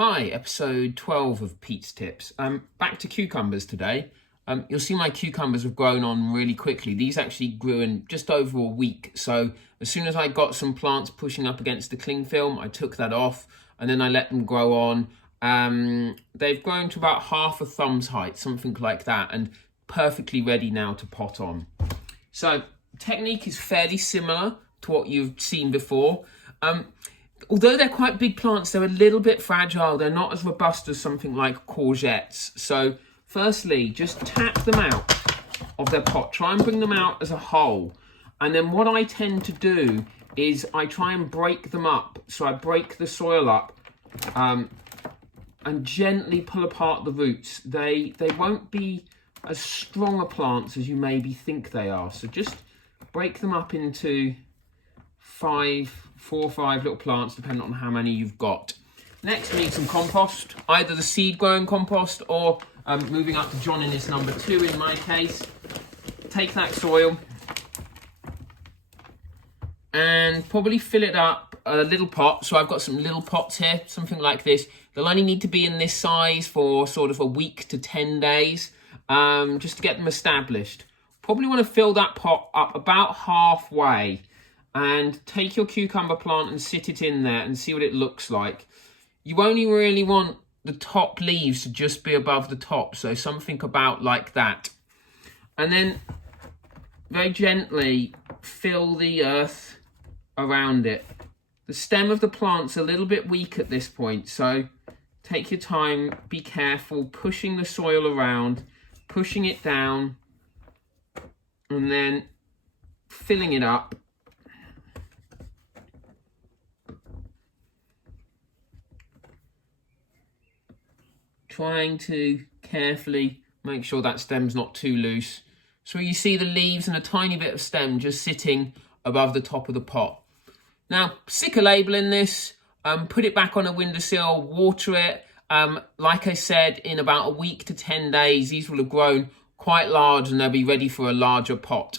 Hi, episode 12 of Pete's Tips. Back to cucumbers today. You'll see my cucumbers have grown on really quickly. These actually grew in just over a week. So as soon as I got some plants pushing up against the cling film, I took that off and then I let them grow on. They've grown to about half a thumb's height, something like that, and perfectly ready now to pot on. So technique is fairly similar to what you've seen before. Although they're quite big plants, they're a little bit fragile. They're not as robust as something like courgettes. So firstly, just tap them out of their pot. Try and bring them out as a whole. And then what I tend to do is I try and break them up. So I break the soil up and gently pull apart the roots. They won't be as strong a plants as you maybe think they are. So just break them up into 4 or 5 little plants, depending on how many you've got. Next, we need some compost, either the seed-growing compost or moving up to John Innes number 2 in my case. Take that soil and probably fill it up a little pot. So I've got some little pots here, something like this. They'll only need to be in this size for sort of a week to 10 days, just to get them established. Probably want to fill that pot up about halfway. And take your cucumber plant and sit it in there and see what it looks like. You only really want the top leaves to just be above the top, so something about like that. And then very gently fill the earth around it. The stem of the plant's a little bit weak at this point, so take your time, be careful, pushing the soil around, pushing it down, and then filling it up. Trying to carefully make sure that stem's not too loose. So you see the leaves and a tiny bit of stem just sitting above the top of the pot. Now, stick a label in this, put it back on a windowsill, water it. Like I said, in about a week to 10 days, these will have grown quite large and they'll be ready for a larger pot.